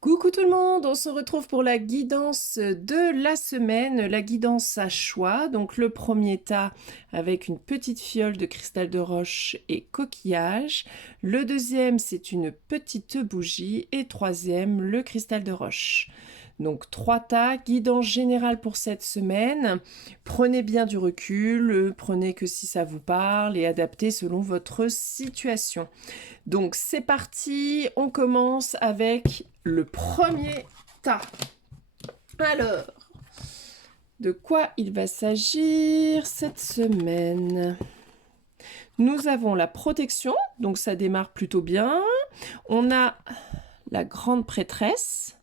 Coucou tout le monde, on se retrouve pour la guidance de la semaine, la guidance à choix. Donc le premier tas avec une petite fiole de cristal de roche et coquillage. Le deuxième, c'est une petite bougie. Et troisième, le cristal de roche. Donc 3 tas, guidance générale pour cette semaine. Prenez bien du recul, prenez que si ça vous parle et adaptez selon votre situation. Donc c'est parti, on commence avec le premier tas. Alors, de quoi il va s'agir cette semaine? Nous avons la protection, donc ça démarre plutôt bien. On a la grande prêtresse.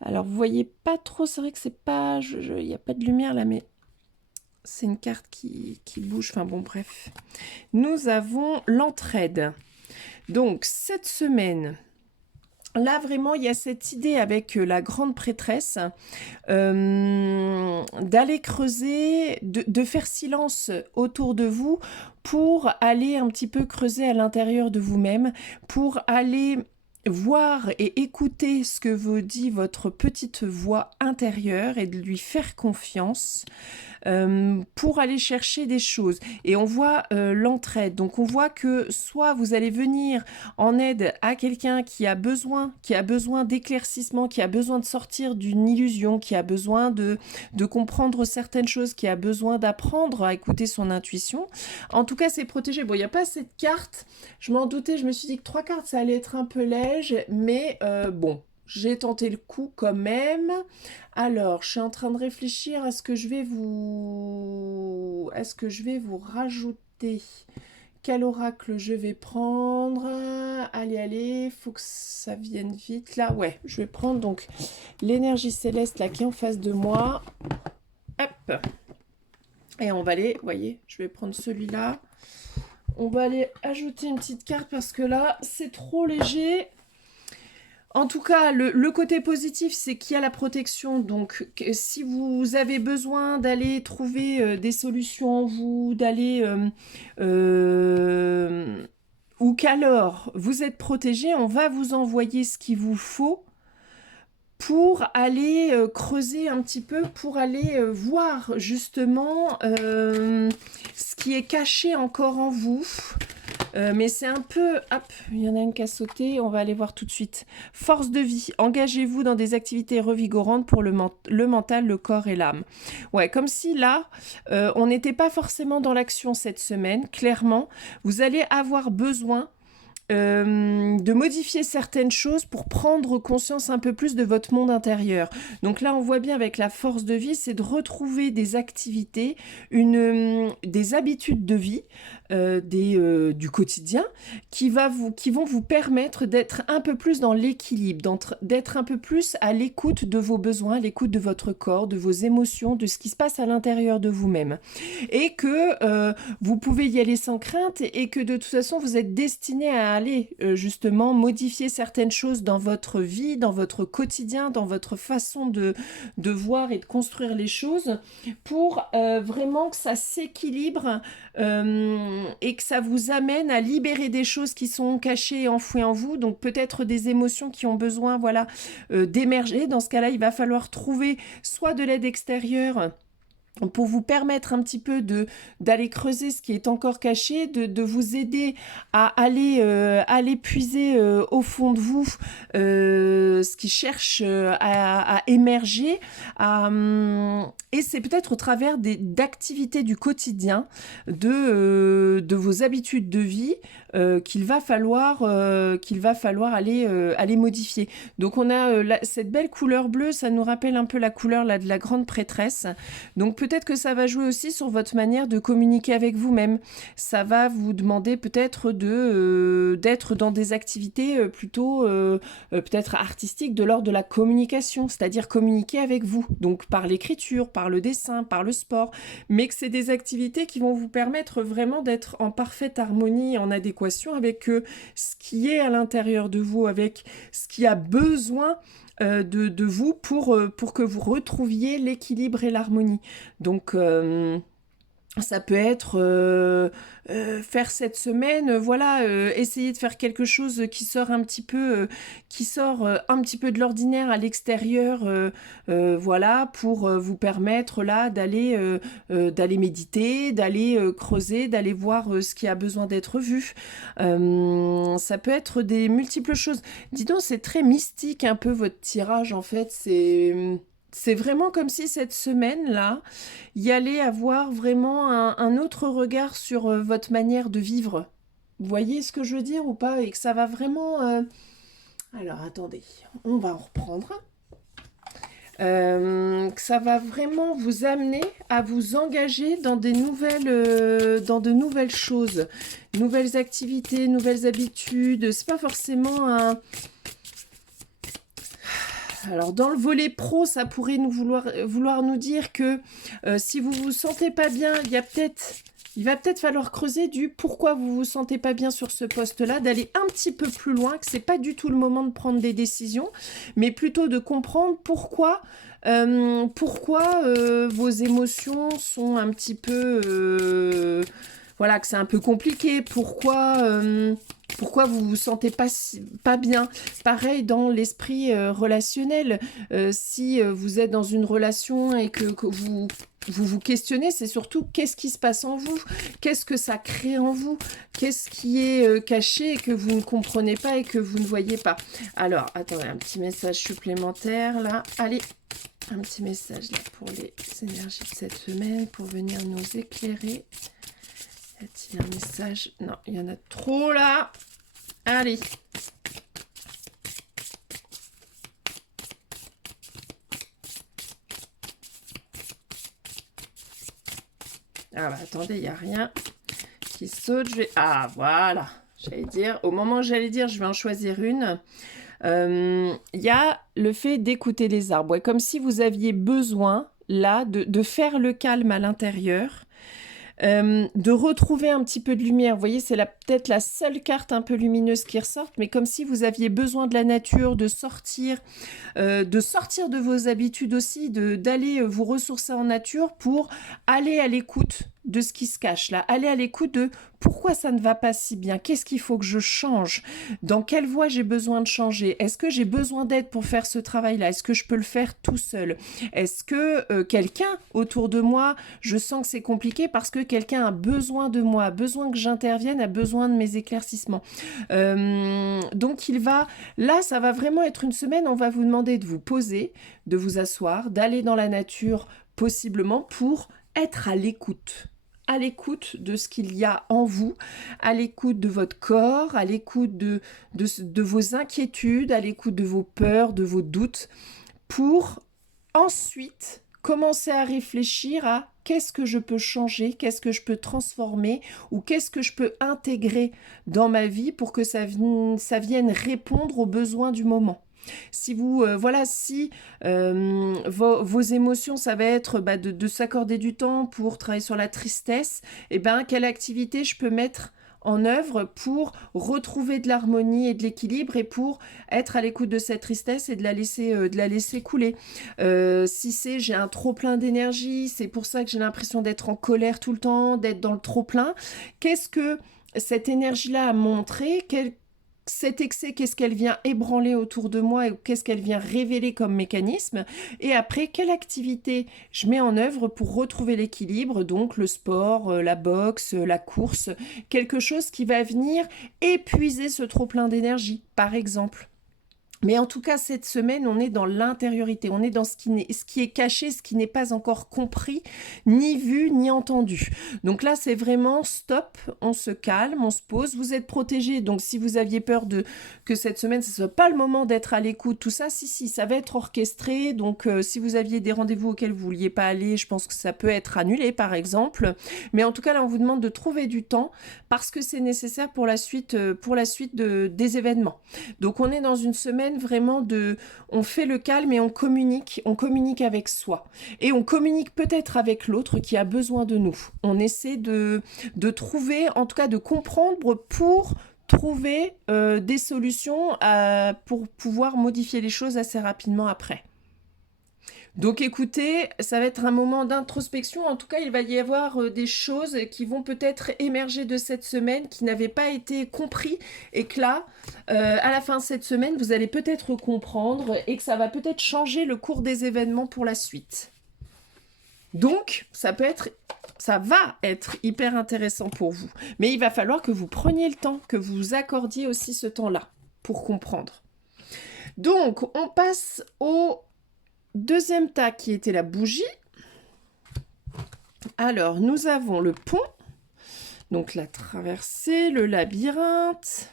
Alors vous voyez pas trop, c'est vrai que c'est pas, il n'y a pas de lumière là, mais c'est une carte qui bouge. Enfin bon, bref. Nous avons l'entraide. Donc cette semaine, là, vraiment, il y a cette idée avec la grande prêtresse d'aller creuser, de faire silence autour de vous pour aller un petit peu creuser à l'intérieur de vous-même, pour aller voir et écouter ce que vous dit votre petite voix intérieure et de lui faire confiance pour aller chercher des choses. Et on voit l'entraide. Donc on voit que soit vous allez venir en aide à quelqu'un qui a besoin d'éclaircissement, qui a besoin de sortir d'une illusion, qui a besoin de comprendre certaines choses, qui a besoin d'apprendre à écouter son intuition. En tout cas, c'est protégé. Bon, il n'y a pas cette carte. Je m'en doutais, je me suis dit que 3 cartes, ça allait être un peu léger, mais bon, j'ai tenté le coup quand même. Alors, je suis en train de réfléchir à ce que je vais vous rajouter. Quel oracle je vais prendre? Allez, allez, faut que ça vienne vite. Là, ouais, je vais prendre donc l'énergie céleste là qui est en face de moi. Hop. Et on va aller, vous voyez, je vais prendre celui-là. On va aller ajouter une petite carte parce que là, c'est trop léger. En tout cas, le côté positif, c'est qu'il y a la protection. Donc, si vous avez besoin d'aller trouver des solutions en vous, d'aller... ou qu'alors vous êtes protégé, on va vous envoyer ce qu'il vous faut pour aller creuser un petit peu, pour aller voir justement ce qui est caché encore en vous. Mais c'est un peu... Hop, il y en a une qui a sauté, on va aller voir tout de suite. Force de vie, engagez-vous dans des activités revigorantes pour le mental, le corps et l'âme. Ouais, comme si là, on n'était pas forcément dans l'action cette semaine, clairement. Vous allez avoir besoin de modifier certaines choses pour prendre conscience un peu plus de votre monde intérieur. Donc là, on voit bien avec la force de vie, c'est de retrouver des activités, des habitudes de vie, du quotidien, qui vont vous permettre d'être un peu plus dans l'équilibre, d'être un peu plus à l'écoute de vos besoins, à l'écoute de votre corps, de vos émotions, de ce qui se passe à l'intérieur de vous-même. Et que vous pouvez y aller sans crainte et que de toute façon, vous êtes destiné à aller justement modifier certaines choses dans votre vie, dans votre quotidien, dans votre façon de voir et de construire les choses pour vraiment que ça s'équilibre et que ça vous amène à libérer des choses qui sont cachées et enfouies en vous, donc peut-être des émotions qui ont besoin d'émerger. Dans ce cas-là, il va falloir trouver soit de l'aide extérieure pour vous permettre un petit peu d'aller creuser ce qui est encore caché, de vous aider à aller puiser au fond de vous ce qui cherche à émerger. Et c'est peut-être au travers d'activités du quotidien, de vos habitudes de vie qu'il va falloir aller modifier. Donc on a cette belle couleur bleue, ça nous rappelle un peu la couleur là, de la grande prêtresse. Donc peut-être que ça va jouer aussi sur votre manière de communiquer avec vous-même. Ça va vous demander peut-être d'être dans des activités plutôt peut-être artistiques de l'ordre de la communication, c'est-à-dire communiquer avec vous. Donc par l'écriture, par le dessin, par le sport, mais que c'est des activités qui vont vous permettre vraiment d'être en parfaite harmonie, en adéquation avec ce qui est à l'intérieur de vous, avec ce qui a besoin de vous pour que vous retrouviez l'équilibre et l'harmonie. Donc Ça peut être faire cette semaine, voilà, essayer de faire quelque chose qui sort un petit peu, un petit peu de l'ordinaire à l'extérieur, voilà, pour vous permettre là d'aller méditer, d'aller creuser, d'aller voir ce qui a besoin d'être vu. Ça peut être des multiples choses. Dis donc, c'est très mystique un peu votre tirage en fait. C'est vraiment comme si cette semaine-là, y allait avoir vraiment un autre regard sur votre manière de vivre. Vous voyez ce que je veux dire ou pas? Et que ça va vraiment... Alors attendez, on va en reprendre. Que ça va vraiment vous amener à vous engager dans de nouvelles choses, nouvelles activités, nouvelles habitudes. C'est pas forcément un... Alors dans le volet pro, ça pourrait vouloir nous dire que si vous vous sentez pas bien, il va peut-être falloir creuser du pourquoi vous vous sentez pas bien sur ce poste-là, d'aller un petit peu plus loin, que c'est pas du tout le moment de prendre des décisions, mais plutôt de comprendre pourquoi vos émotions sont un petit peu... voilà, que c'est un peu compliqué, pourquoi vous vous sentez pas bien. Pareil dans l'esprit relationnel. Si vous êtes dans une relation et que vous questionnez, c'est surtout qu'est-ce qui se passe en vous, qu'est-ce que ça crée en vous, qu'est-ce qui est caché et que vous ne comprenez pas et que vous ne voyez pas. Alors, attendez, un petit message supplémentaire là. Allez, un petit message là pour les énergies de cette semaine pour venir nous éclairer. Y a-t-il un message? Non, il y en a trop là. Allez. Ah bah attendez, il n'y a rien qui saute. Ah voilà. J'allais dire, au moment où j'allais dire, je vais en choisir une. Il y a le fait d'écouter les arbres. Ouais, comme si vous aviez besoin, là, de faire le calme à l'intérieur. De retrouver un petit peu de lumière. Vous voyez, c'est peut-être la seule carte un peu lumineuse qui ressort, mais comme si vous aviez besoin de la nature, de sortir de vos habitudes aussi, d'aller vous ressourcer en nature pour aller à l'écoute de ce qui se cache là, aller à l'écoute de pourquoi ça ne va pas si bien, qu'est-ce qu'il faut que je change, dans quelle voie j'ai besoin de changer, est-ce que j'ai besoin d'aide pour faire ce travail-là, est-ce que je peux le faire tout seul, est-ce que quelqu'un autour de moi, je sens que c'est compliqué parce que quelqu'un a besoin de moi, a besoin que j'intervienne, a besoin de mes éclaircissements. Donc là ça va vraiment être une semaine, on va vous demander de vous poser, de vous asseoir, d'aller dans la nature possiblement pour être à l'écoute de ce qu'il y a en vous, à l'écoute de votre corps, à l'écoute de vos inquiétudes, à l'écoute de vos peurs, de vos doutes, pour ensuite commencer à réfléchir à qu'est-ce que je peux changer, qu'est-ce que je peux transformer ou qu'est-ce que je peux intégrer dans ma vie pour que ça vienne répondre aux besoins du moment. Si vos émotions, ça va être de s'accorder du temps pour travailler sur la tristesse, et quelle activité je peux mettre en œuvre pour retrouver de l'harmonie et de l'équilibre et pour être à l'écoute de cette tristesse et de la laisser couler. Si j'ai un trop plein d'énergie, c'est pour ça que j'ai l'impression d'être en colère tout le temps, d'être dans le trop plein. Qu'est-ce que cette énergie-là a montré? Cet excès, qu'est-ce qu'elle vient ébranler autour de moi et qu'est-ce qu'elle vient révéler comme mécanisme, et après, quelle activité je mets en œuvre pour retrouver l'équilibre, donc le sport, la boxe, la course, quelque chose qui va venir épuiser ce trop-plein d'énergie, par exemple. Mais en tout cas, cette semaine, on est dans l'intériorité, on est dans ce qui est caché, ce qui n'est pas encore compris, ni vu, ni entendu. Donc là, c'est vraiment stop, on se calme, on se pose, vous êtes protégé. Donc si vous aviez peur que cette semaine, ce ne soit pas le moment d'être à l'écoute, tout ça, si, ça va être orchestré. Donc si vous aviez des rendez-vous auxquels vous ne vouliez pas aller, je pense que ça peut être annulé, par exemple. Mais en tout cas, là, on vous demande de trouver du temps parce que c'est nécessaire pour la suite des événements. Donc on est dans une semaine vraiment on fait le calme et on communique avec soi. Et on communique peut-être avec l'autre qui a besoin de nous. On essaie de trouver, en tout cas de comprendre pour trouver des solutions pour pouvoir modifier les choses assez rapidement après. Donc écoutez, ça va être un moment d'introspection. En tout cas, il va y avoir des choses qui vont peut-être émerger de cette semaine, qui n'avaient pas été compris, et que là, à la fin de cette semaine, vous allez peut-être comprendre et que ça va peut-être changer le cours des événements pour la suite. Donc, ça va être hyper intéressant pour vous. Mais il va falloir que vous preniez le temps, que vous accordiez aussi ce temps-là pour comprendre. Donc, on passe au deuxième tas qui était la bougie. Alors, nous avons le pont, donc la traversée, le labyrinthe.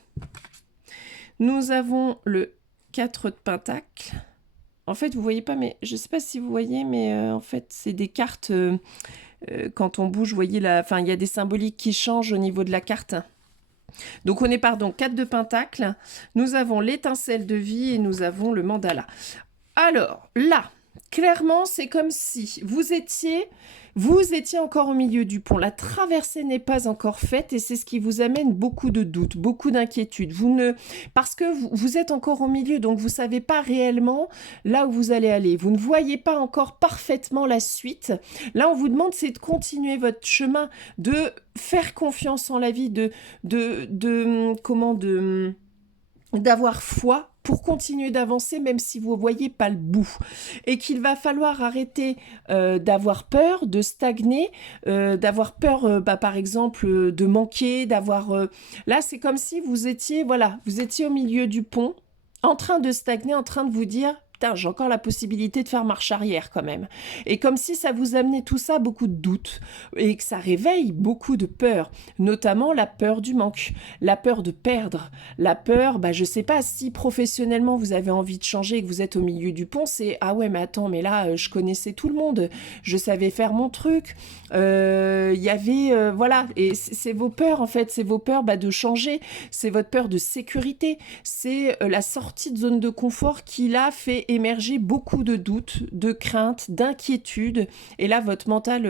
Nous avons le 4 de pentacle. En fait, vous voyez pas, mais je sais pas si vous voyez, mais en fait, c'est des cartes. Quand on bouge, vous voyez, enfin, il y a des symboliques qui changent au niveau de la carte. Donc, on est, pardon, 4 de pentacle. Nous avons l'étincelle de vie et nous avons le mandala. Alors, là, clairement, c'est comme si vous étiez encore au milieu du pont. La traversée n'est pas encore faite et c'est ce qui vous amène beaucoup de doutes, beaucoup d'inquiétudes. Parce que vous êtes encore au milieu, donc vous ne savez pas réellement là où vous allez aller. Vous ne voyez pas encore parfaitement la suite. Là, on vous demande, c'est de continuer votre chemin, de faire confiance en la vie, d'avoir foi pour continuer d'avancer même si vous ne voyez pas le bout. Et qu'il va falloir arrêter d'avoir peur, de stagner, d'avoir peur, par exemple, de manquer, d'avoir... Là, c'est comme si vous étiez au milieu du pont, en train de stagner, en train de vous dire... Putain, j'ai encore la possibilité de faire marche arrière quand même. Et comme si ça vous amenait tout ça beaucoup de doutes et que ça réveille beaucoup de peur, notamment la peur du manque, la peur de perdre, la peur, je sais pas, si professionnellement vous avez envie de changer et que vous êtes au milieu du pont, c'est ah ouais mais attends, mais là je connaissais tout le monde, je savais faire mon truc, y avait voilà, et c'est vos peurs en fait, c'est vos peurs de changer, c'est votre peur de sécurité, c'est la sortie de zone de confort qui là fait émerger beaucoup de doutes, de craintes, d'inquiétudes. Et là, votre mental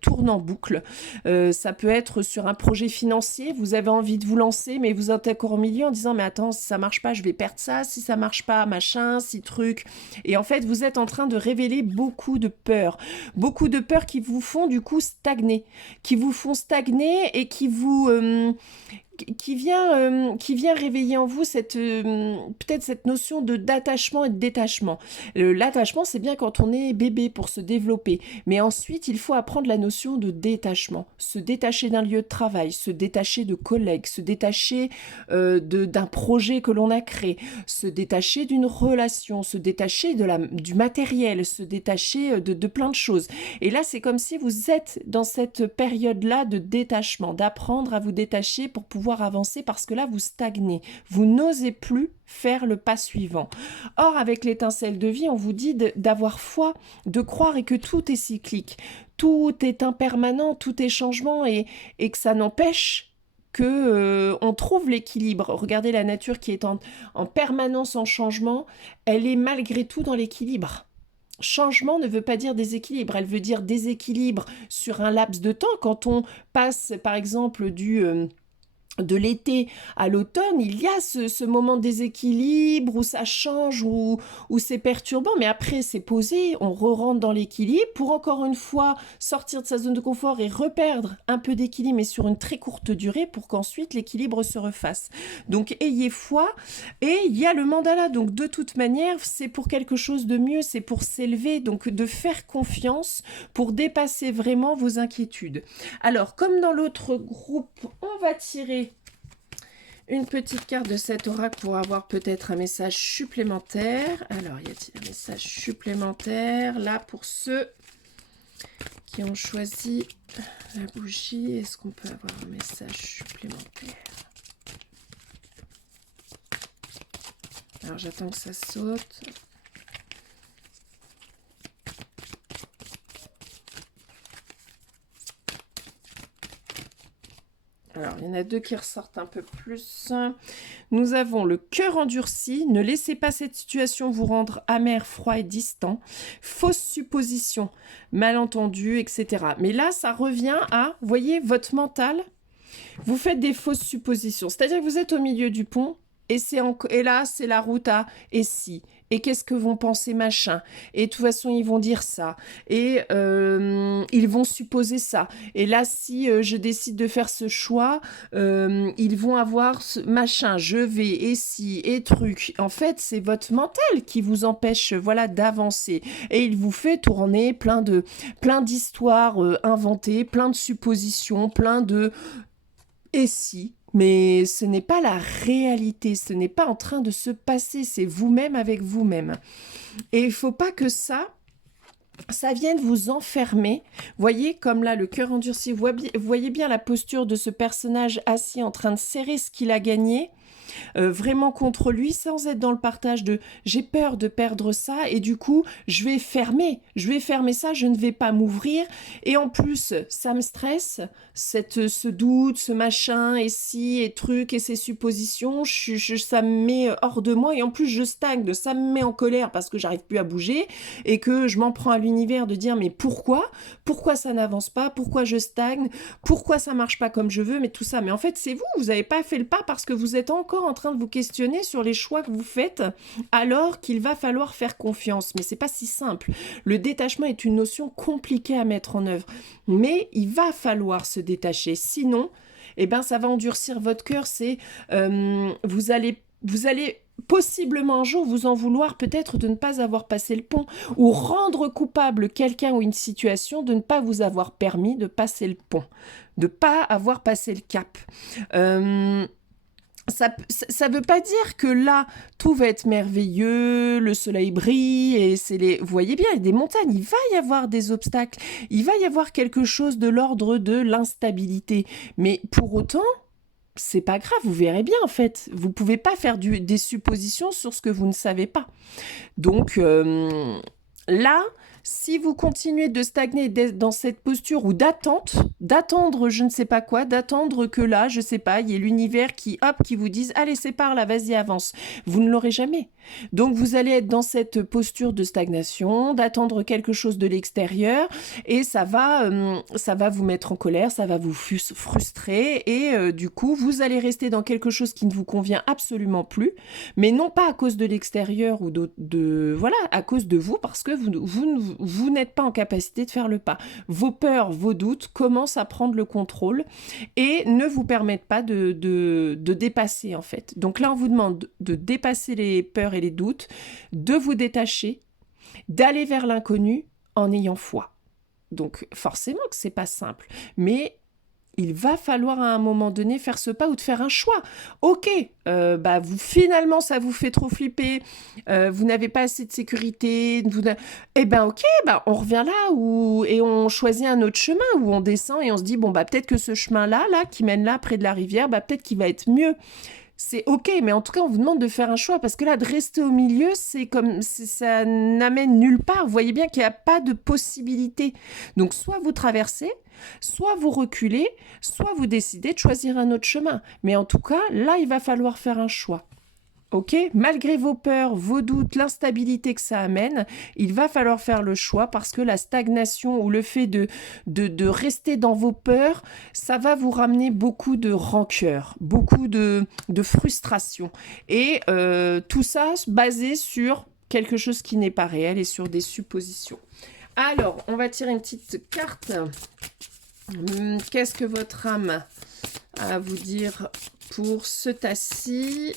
tourne en boucle. Ça peut être sur un projet financier. Vous avez envie de vous lancer, mais vous êtes encore au milieu en disant « Mais attends, si ça marche pas, je vais perdre ça. Si ça marche pas, machin, si truc. » Et en fait, vous êtes en train de révéler beaucoup de peurs. Beaucoup de peurs qui vous font du coup stagner. Qui vous font stagner et qui vous... qui vient réveiller en vous peut-être cette notion d'attachement et de détachement. L'attachement, c'est bien quand on est bébé pour se développer, mais ensuite, il faut apprendre la notion de détachement. Se détacher d'un lieu de travail, se détacher de collègues, se détacher d'un projet que l'on a créé, se détacher d'une relation, se détacher du matériel, se détacher de plein de choses. Et là, c'est comme si vous êtes dans cette période-là de détachement, d'apprendre à vous détacher pour pouvoir avancer parce que là, vous stagnez. Vous n'osez plus faire le pas suivant. Or, avec l'étincelle de vie, on vous dit d'avoir foi, de croire et que tout est cyclique. Tout est impermanent, tout est changement et que ça n'empêche que on trouve l'équilibre. Regardez la nature qui est en permanence en changement, elle est malgré tout dans l'équilibre. Changement ne veut pas dire déséquilibre, elle veut dire déséquilibre sur un laps de temps. Quand on passe par exemple de l'été à l'automne, il y a ce moment de déséquilibre où ça change, où c'est perturbant, mais après c'est posé, on re-rentre dans l'équilibre pour encore une fois sortir de sa zone de confort et reperdre un peu d'équilibre, mais sur une très courte durée pour qu'ensuite l'équilibre se refasse. Donc ayez foi, et il y a le mandala, donc de toute manière c'est pour quelque chose de mieux, c'est pour s'élever, donc de faire confiance pour dépasser vraiment vos inquiétudes. Alors comme dans l'autre groupe, on va tirer une petite carte de cet oracle pour avoir peut-être un message supplémentaire. Alors, y a-t-il un message supplémentaire là pour ceux qui ont choisi la bougie? Est-ce qu'on peut avoir un message supplémentaire? Alors, j'attends que ça saute. Alors, il y en a deux qui ressortent un peu plus. Nous avons le cœur endurci. Ne laissez pas cette situation vous rendre amer, froid et distant. Fausse supposition, malentendu, etc. Mais là, ça revient à, voyez, votre mental. Vous faites des fausses suppositions. C'est-à-dire que vous êtes au milieu du pont. Et là, c'est la route à et si. Et qu'est-ce que vont penser machin? Et de toute façon, ils vont dire ça. Et ils vont supposer ça. Et là, si je décide de faire ce choix, ils vont avoir ce machin, je vais, et si, et truc. En fait, c'est votre mental qui vous empêche, voilà, d'avancer. Et il vous fait tourner plein d'histoires inventées, plein de suppositions, plein de et si. Mais ce n'est pas la réalité, ce n'est pas en train de se passer, c'est vous-même avec vous-même. Et il ne faut pas que ça vienne vous enfermer. Voyez, comme là, le cœur endurci, vous voyez bien la posture de ce personnage assis en train de serrer ce qu'il a gagné, vraiment contre lui, sans être dans le partage de j'ai peur de perdre ça et du coup je vais fermer ça, je ne vais pas m'ouvrir et en plus ça me stresse, ce doute, ce machin et si et truc et ces suppositions, ça me met hors de moi et en plus je stagne, ça me met en colère parce que j'arrive plus à bouger et que je m'en prends à l'univers de dire mais pourquoi ça n'avance pas, pourquoi je stagne, pourquoi ça marche pas comme je veux, mais tout ça, mais en fait c'est vous n'avez pas fait le pas parce que vous êtes encore en train de vous questionner sur les choix que vous faites alors qu'il va falloir faire confiance. Mais c'est pas si simple. Le détachement est une notion compliquée à mettre en œuvre. Mais il va falloir se détacher. Sinon, eh ben, ça va endurcir votre cœur. Vous allez possiblement un jour vous en vouloir peut-être de ne pas avoir passé le pont ou rendre coupable quelqu'un ou une situation de ne pas vous avoir permis de passer le pont, de ne pas avoir passé le cap. Ça veut pas dire que là, tout va être merveilleux, le soleil brille, et vous voyez bien, il y a des montagnes, il va y avoir des obstacles, il va y avoir quelque chose de l'ordre de l'instabilité. Mais pour autant, c'est pas grave, vous verrez bien en fait. Vous pouvez pas faire des suppositions sur ce que vous ne savez pas. Donc là, si vous continuez de stagner dans cette posture ou d'attendre je ne sais pas quoi, d'attendre que là, je sais pas, il y ait l'univers qui vous dise allez c'est par là, vas-y avance. Vous ne l'aurez jamais. Donc vous allez être dans cette posture de stagnation, d'attendre quelque chose de l'extérieur et ça va vous mettre en colère, ça va vous frustrer et du coup vous allez rester dans quelque chose qui ne vous convient absolument plus, mais non pas à cause de l'extérieur ou voilà, à cause de vous parce que vous n'êtes pas en capacité de faire le pas. Vos peurs, vos doutes commencent à prendre le contrôle et ne vous permettent pas de dépasser en fait. Donc là, on vous demande de dépasser les peurs et les doutes, de vous détacher, d'aller vers l'inconnu en ayant foi. Donc forcément que c'est pas simple, mais il va falloir à un moment donné faire ce pas ou de faire un choix. Ok, finalement ça vous fait trop flipper, vous n'avez pas assez de sécurité, ok, on revient là et on choisit un autre chemin où on descend et on se dit peut-être que ce chemin-là qui mène là près de la rivière, peut-être qu'il va être mieux. C'est ok, mais en tout cas, on vous demande de faire un choix parce que là, de rester au milieu, ça n'amène nulle part. Vous voyez bien qu'il n'y a pas de possibilité. Donc, soit vous traversez, soit vous reculez, soit vous décidez de choisir un autre chemin. Mais en tout cas, là, il va falloir faire un choix. Ok, malgré vos peurs, vos doutes, l'instabilité que ça amène, il va falloir faire le choix parce que la stagnation ou le fait de rester dans vos peurs, ça va vous ramener beaucoup de rancœur, beaucoup de frustration. Et tout ça basé sur quelque chose qui n'est pas réel et sur des suppositions. Alors, on va tirer une petite carte. Qu'est-ce que votre âme a à vous dire pour ce tas-ci ?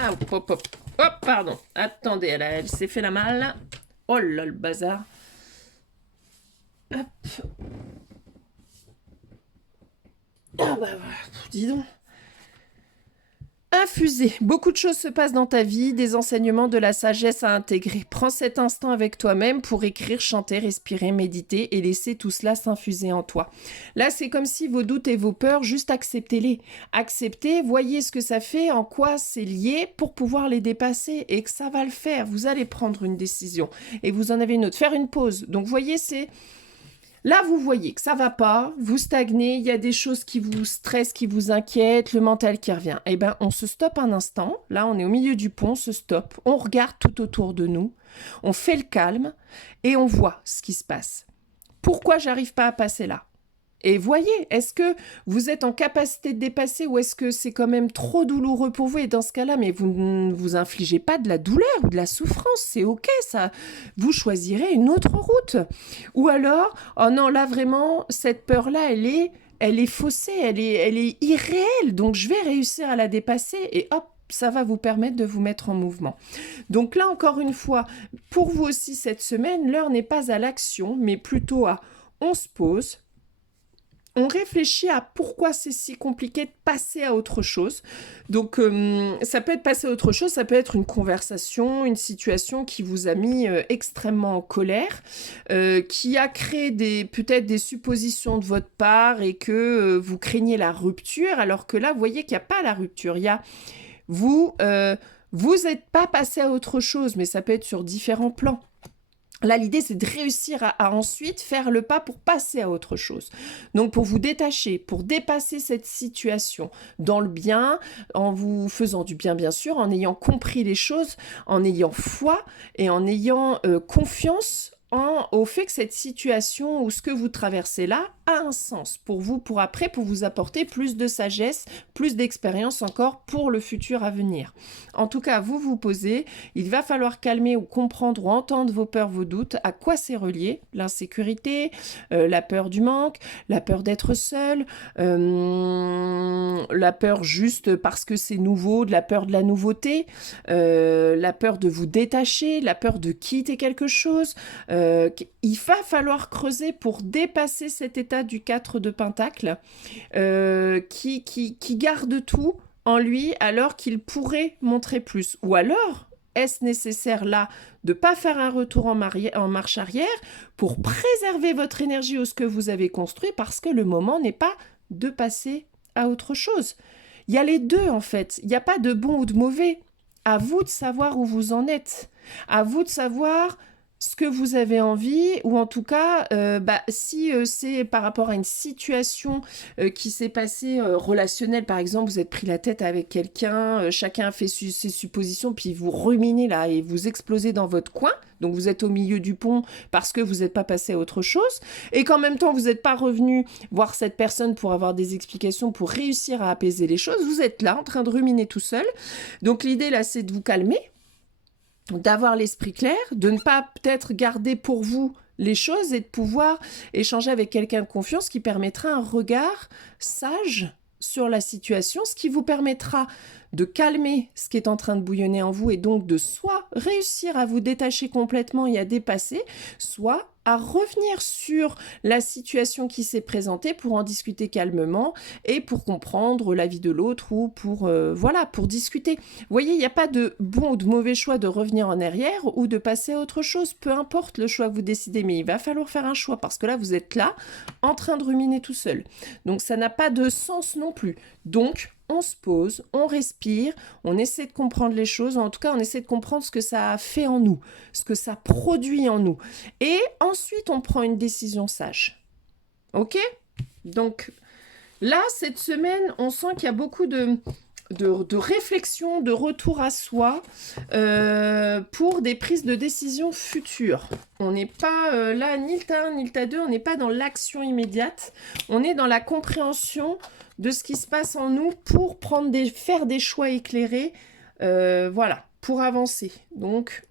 Ah, hop, pardon. Attendez, elle s'est fait la malle. Oh là, le bazar. Hop. Ah dis donc. Infuser. Beaucoup de choses se passent dans ta vie, des enseignements, de la sagesse à intégrer. Prends cet instant avec toi-même pour écrire, chanter, respirer, méditer et laisser tout cela s'infuser en toi. Là, c'est comme si vos doutes et vos peurs, juste acceptez-les. Acceptez, voyez ce que ça fait, en quoi c'est lié pour pouvoir les dépasser et que ça va le faire. Vous allez prendre une décision et vous en avez une autre. Faire une pause. Donc, voyez, c'est... Là, vous voyez que ça va pas, vous stagnez, il y a des choses qui vous stressent, qui vous inquiètent, le mental qui revient. Eh bien, on se stoppe un instant. Là, on est au milieu du pont, on se stoppe. On regarde tout autour de nous. On fait le calme et on voit ce qui se passe. Pourquoi j'arrive pas à passer là? Et voyez, est-ce que vous êtes en capacité de dépasser ou est-ce que c'est quand même trop douloureux pour vous? Et dans ce cas-là, mais vous ne vous infligez pas de la douleur ou de la souffrance, c'est ok ça. Vous choisirez une autre route. Ou alors, oh non, là vraiment, cette peur-là, elle est faussée, elle est irréelle, donc je vais réussir à la dépasser et hop, ça va vous permettre de vous mettre en mouvement. Donc là, encore une fois, pour vous aussi cette semaine, l'heure n'est pas à l'action, mais plutôt à on se pose, on réfléchit à pourquoi c'est si compliqué de passer à autre chose. Donc, ça peut être passer à autre chose, ça peut être une conversation, une situation qui vous a mis extrêmement en colère, qui a créé peut-être des suppositions de votre part et que vous craignez la rupture, alors que là, vous voyez qu'il n'y a pas la rupture. Il y a vous n'êtes pas passé à autre chose, mais ça peut être sur différents plans. Là, l'idée, c'est de réussir à ensuite faire le pas pour passer à autre chose. Donc, pour vous détacher, pour dépasser cette situation dans le bien, en vous faisant du bien, bien sûr, en ayant compris les choses, en ayant foi et en ayant confiance au fait que cette situation ou ce que vous traversez là a un sens pour vous, pour après, pour vous apporter plus de sagesse, plus d'expérience encore pour le futur à venir. En tout cas, vous vous posez, il va falloir calmer ou comprendre ou entendre vos peurs, vos doutes, à quoi c'est relié, l'insécurité, la peur du manque, la peur d'être seul, la peur juste parce que c'est nouveau, de la peur de la nouveauté, la peur de vous détacher, la peur de quitter quelque chose. Il va falloir creuser pour dépasser cet état du 4 de Pentacle qui garde tout en lui alors qu'il pourrait montrer plus. Ou alors, est-ce nécessaire là de ne pas faire un retour en marche arrière pour préserver votre énergie ou ce que vous avez construit parce que le moment n'est pas de passer à autre chose. Il y a les deux en fait, il n'y a pas de bon ou de mauvais. À vous de savoir où vous en êtes, à vous de savoir ce que vous avez envie, ou en tout cas, si c'est par rapport à une situation qui s'est passée relationnelle, par exemple, vous êtes pris la tête avec quelqu'un, chacun a fait ses suppositions, puis vous ruminez là et vous explosez dans votre coin, donc vous êtes au milieu du pont parce que vous n'êtes pas passé à autre chose, et qu'en même temps, vous n'êtes pas revenu voir cette personne pour avoir des explications, pour réussir à apaiser les choses, vous êtes là en train de ruminer tout seul. Donc l'idée là, c'est de vous calmer, d'avoir l'esprit clair, de ne pas peut-être garder pour vous les choses et de pouvoir échanger avec quelqu'un de confiance qui permettra un regard sage sur la situation, ce qui vous permettra de calmer ce qui est en train de bouillonner en vous et donc de soit réussir à vous détacher complètement et à dépasser, soit à revenir sur la situation qui s'est présentée pour en discuter calmement et pour comprendre l'avis de l'autre ou pour discuter. Vous voyez, il n'y a pas de bon ou de mauvais choix de revenir en arrière ou de passer à autre chose, peu importe le choix que vous décidez, mais il va falloir faire un choix parce que là, vous êtes là en train de ruminer tout seul. Donc, ça n'a pas de sens non plus. Donc, on se pose, on respire, on essaie de comprendre les choses, en tout cas on essaie de comprendre ce que ça a fait en nous, ce que ça produit en nous. Et ensuite on prend une décision sage. Ok ? Donc là, cette semaine, on sent qu'il y a beaucoup de réflexion, de retour à soi pour des prises de décision futures. On n'est pas là, ni le tas 1, ni le tas 2, on n'est pas dans l'action immédiate, on est dans la compréhension de ce qui se passe en nous pour faire des choix éclairés, pour avancer. Donc,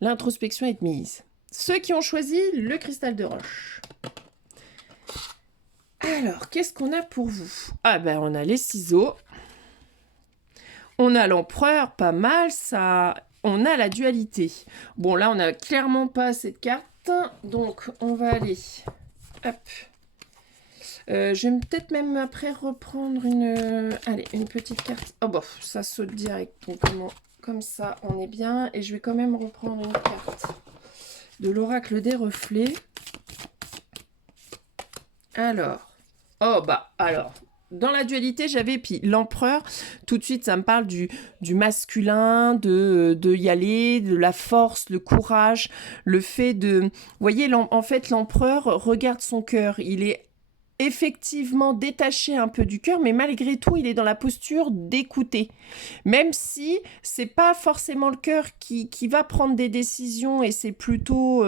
l'introspection est de mise. Ceux qui ont choisi le cristal de roche. Alors, qu'est-ce qu'on a pour vous? Ah ben, on a les ciseaux. On a l'empereur, pas mal, ça. On a la dualité. Bon, là, on n'a clairement pas cette carte. Donc, on va aller... Hop. Je vais peut-être même après reprendre une petite carte. Oh bof, ça saute direct. Donc, comme ça, on est bien. Et je vais quand même reprendre une carte de l'oracle des reflets. Alors. Dans la dualité, j'avais puis l'empereur. Tout de suite, ça me parle du masculin, de y aller, de la force, le courage, le fait de... Vous voyez, en fait, l'empereur regarde son cœur. Il est effectivement détaché un peu du cœur, mais malgré tout, il est dans la posture d'écouter. Même si c'est pas forcément le cœur qui va prendre des décisions et c'est plutôt...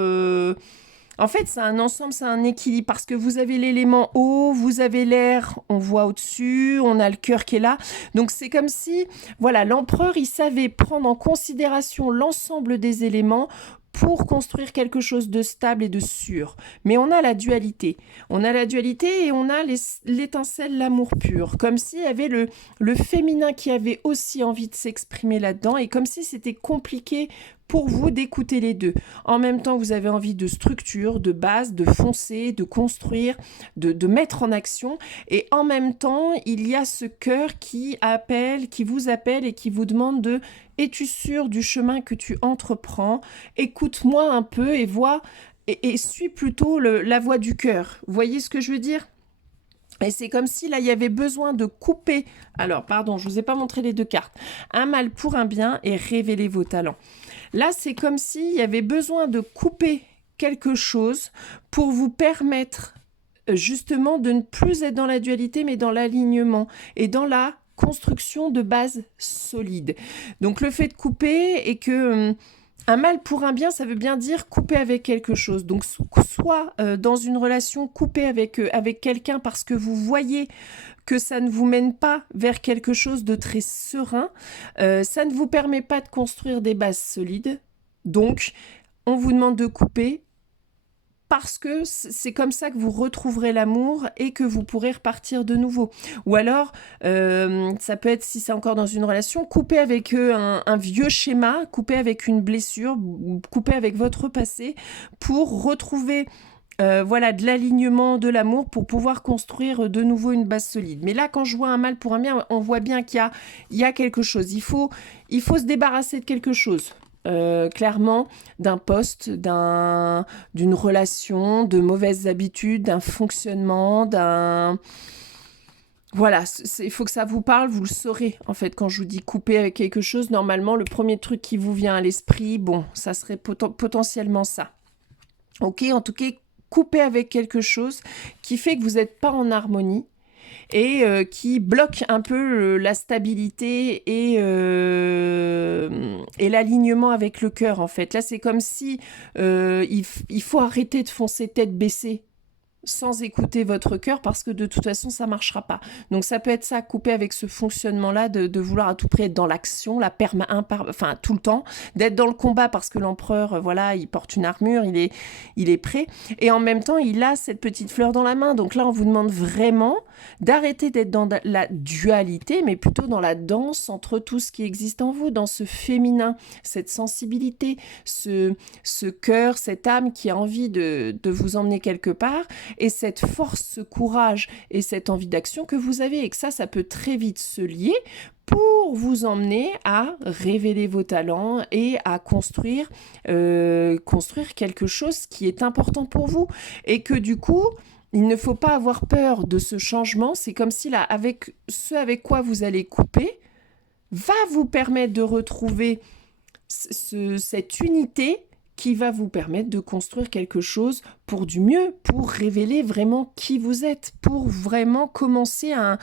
En fait, c'est un ensemble, c'est un équilibre parce que vous avez l'élément eau, vous avez l'air, on voit au-dessus, on a le cœur qui est là. Donc c'est comme si, voilà, l'empereur, il savait prendre en considération l'ensemble des éléments pour construire quelque chose de stable et de sûr. Mais on a la dualité. On a la dualité et on a l'étincelle, l'amour pur. Comme s'il y avait le féminin qui avait aussi envie de s'exprimer là-dedans et comme si c'était compliqué pour vous d'écouter les deux. En même temps, vous avez envie de structure, de base, de foncer, de construire, de mettre en action. Et en même temps, il y a ce cœur qui appelle, qui vous appelle et qui vous demande de es-tu sûr du chemin que tu entreprends? Écoute-moi un peu et vois et suis plutôt la voie du cœur. Vous voyez ce que je veux dire? Et c'est comme si là, il y avait besoin de couper. Alors, pardon, je ne vous ai pas montré les deux cartes. Un mal pour un bien et révéler vos talents. Là, c'est comme s'il y avait besoin de couper quelque chose pour vous permettre justement de ne plus être dans la dualité, mais dans l'alignement et dans la construction de bases solides. Donc, le fait de couper et que... un mal pour un bien, ça veut bien dire couper avec quelque chose. Donc, soit dans une relation, couper avec quelqu'un parce que vous voyez que ça ne vous mène pas vers quelque chose de très serein. Ça ne vous permet pas de construire des bases solides. Donc, on vous demande de couper parce que c'est comme ça que vous retrouverez l'amour et que vous pourrez repartir de nouveau. Ou alors, ça peut être, si c'est encore dans une relation, couper avec un vieux schéma, couper avec une blessure, couper avec votre passé pour retrouver voilà, de l'alignement, de l'amour pour pouvoir construire de nouveau une base solide. Mais là, quand je vois un mal pour un bien, on voit bien qu'il y a quelque chose. Il faut se débarrasser de quelque chose. Clairement, d'un poste, d'une relation, de mauvaises habitudes, d'un fonctionnement, Voilà, il faut que ça vous parle, vous le saurez. En fait, quand je vous dis couper avec quelque chose, normalement, le premier truc qui vous vient à l'esprit, bon, ça serait potentiellement ça. Ok, en tout cas, couper avec quelque chose qui fait que vous n'êtes pas en harmonie et qui bloque un peu la stabilité et l'alignement avec le cœur, en fait. Là, c'est comme si il faut arrêter de foncer tête baissée sans écouter votre cœur parce que de toute façon ça marchera pas. Donc ça peut être ça, couper avec ce fonctionnement-là de vouloir à tout prix être dans l'action, enfin tout le temps, d'être dans le combat parce que l'empereur, voilà, il porte une armure, il est prêt et en même temps il a cette petite fleur dans la main. Donc là on vous demande vraiment d'arrêter d'être dans la dualité mais plutôt dans la danse entre tout ce qui existe en vous, dans ce féminin, cette sensibilité, ce cœur, cette âme qui a envie de vous emmener quelque part et cette force, ce courage et cette envie d'action que vous avez et que ça peut très vite se lier pour vous emmener à révéler vos talents et à construire quelque chose qui est important pour vous et que du coup, il ne faut pas avoir peur de ce changement. C'est comme si là, avec ce avec quoi vous allez couper, va vous permettre de retrouver cette unité qui va vous permettre de construire quelque chose pour du mieux, pour révéler vraiment qui vous êtes, pour vraiment commencer un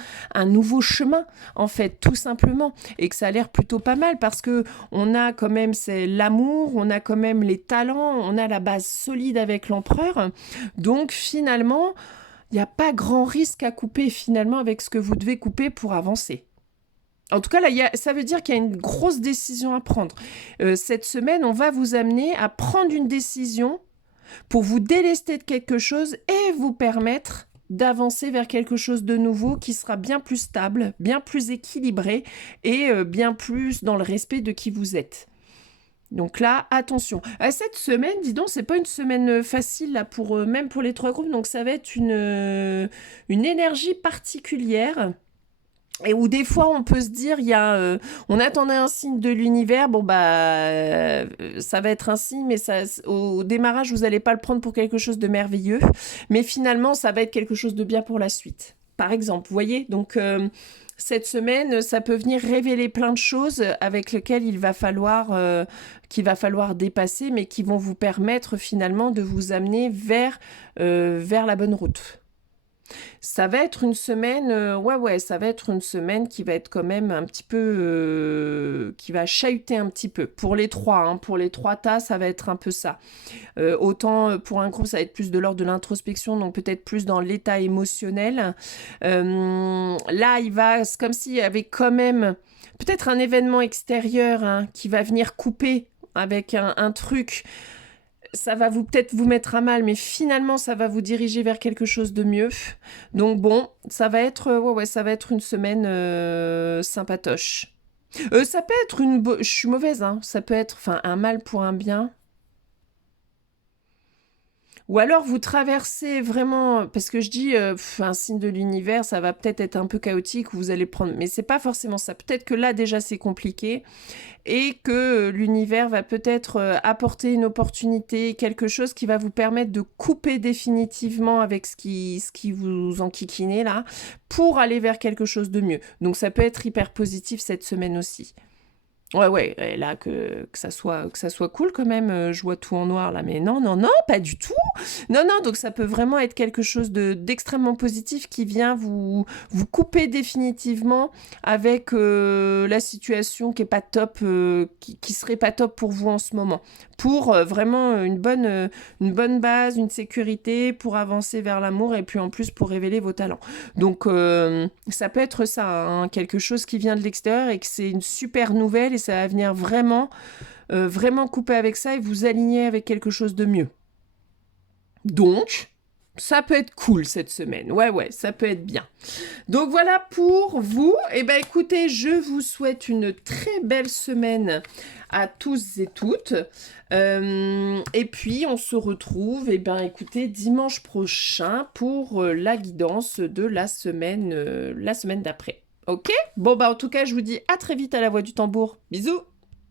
nouveau chemin, en fait, tout simplement. Et que ça a l'air plutôt pas mal parce que on a quand même l'amour, on a quand même les talents, on a la base solide avec l'empereur. Donc finalement, il n'y a pas grand risque à couper finalement avec ce que vous devez couper pour avancer. En tout cas, là, ça veut dire qu'il y a une grosse décision à prendre. Cette semaine, on va vous amener à prendre une décision pour vous délester de quelque chose et vous permettre d'avancer vers quelque chose de nouveau qui sera bien plus stable, bien plus équilibré et bien plus dans le respect de qui vous êtes. Donc là, attention. Cette semaine, dis donc, c'est pas une semaine facile là même pour les 3 groupes, donc ça va être une énergie particulière. Et où des fois on peut se dire, on attendait un signe de l'univers, ça va être un signe, mais au démarrage vous n'allez pas le prendre pour quelque chose de merveilleux, mais finalement ça va être quelque chose de bien pour la suite. Par exemple, vous voyez, donc cette semaine, ça peut venir révéler plein de choses avec lesquelles qu'il va falloir dépasser, mais qui vont vous permettre finalement de vous amener vers la bonne route. Ça va être une semaine, ouais, ça va être une semaine qui va être quand même un petit peu, qui va chahuter un petit peu. Pour les 3, hein, pour les 3 tas, ça va être un peu ça. Autant pour un groupe, ça va être plus de l'ordre de l'introspection, donc peut-être plus dans l'état émotionnel. Là, c'est comme s'il y avait quand même peut-être un événement extérieur hein, qui va venir couper avec un truc. Ça va peut-être vous mettre à mal, mais finalement, ça va vous diriger vers quelque chose de mieux. Donc bon, ça va être, ouais, ça va être une semaine sympatoche. Ça peut être je suis mauvaise, hein. Ça peut être, enfin, un mal pour un bien. Ou alors vous traversez vraiment, parce que je dis un signe de l'univers, ça va peut-être être un peu chaotique, vous allez prendre, mais c'est pas forcément ça. Peut-être que là déjà c'est compliqué et que l'univers va peut-être apporter une opportunité, quelque chose qui va vous permettre de couper définitivement avec ce qui vous enquiquinez là, pour aller vers quelque chose de mieux. Donc ça peut être hyper positif cette semaine aussi. Ouais, et là, que ça soit cool quand même, je vois tout en noir là, mais non, non, non, pas du tout. Non, non, donc ça peut vraiment être quelque chose d'extrêmement positif qui vient vous couper définitivement avec la situation qui est pas top, qui serait pas top pour vous en ce moment. Pour vraiment une bonne base, une sécurité pour avancer vers l'amour et puis en plus pour révéler vos talents. Donc ça peut être ça, hein, quelque chose qui vient de l'extérieur et que c'est une super nouvelle et ça va venir vraiment, vraiment couper avec ça et vous aligner avec quelque chose de mieux. Donc, ça peut être cool cette semaine. Ouais, ça peut être bien. Donc voilà pour vous. Eh ben écoutez, je vous souhaite une très belle semaine à tous et toutes. Et puis on se retrouve, eh ben écoutez, dimanche prochain pour la guidance de la semaine d'après. Ok? Bon bah en tout cas, je vous dis à très vite à la Voix du Tambour. Bisous!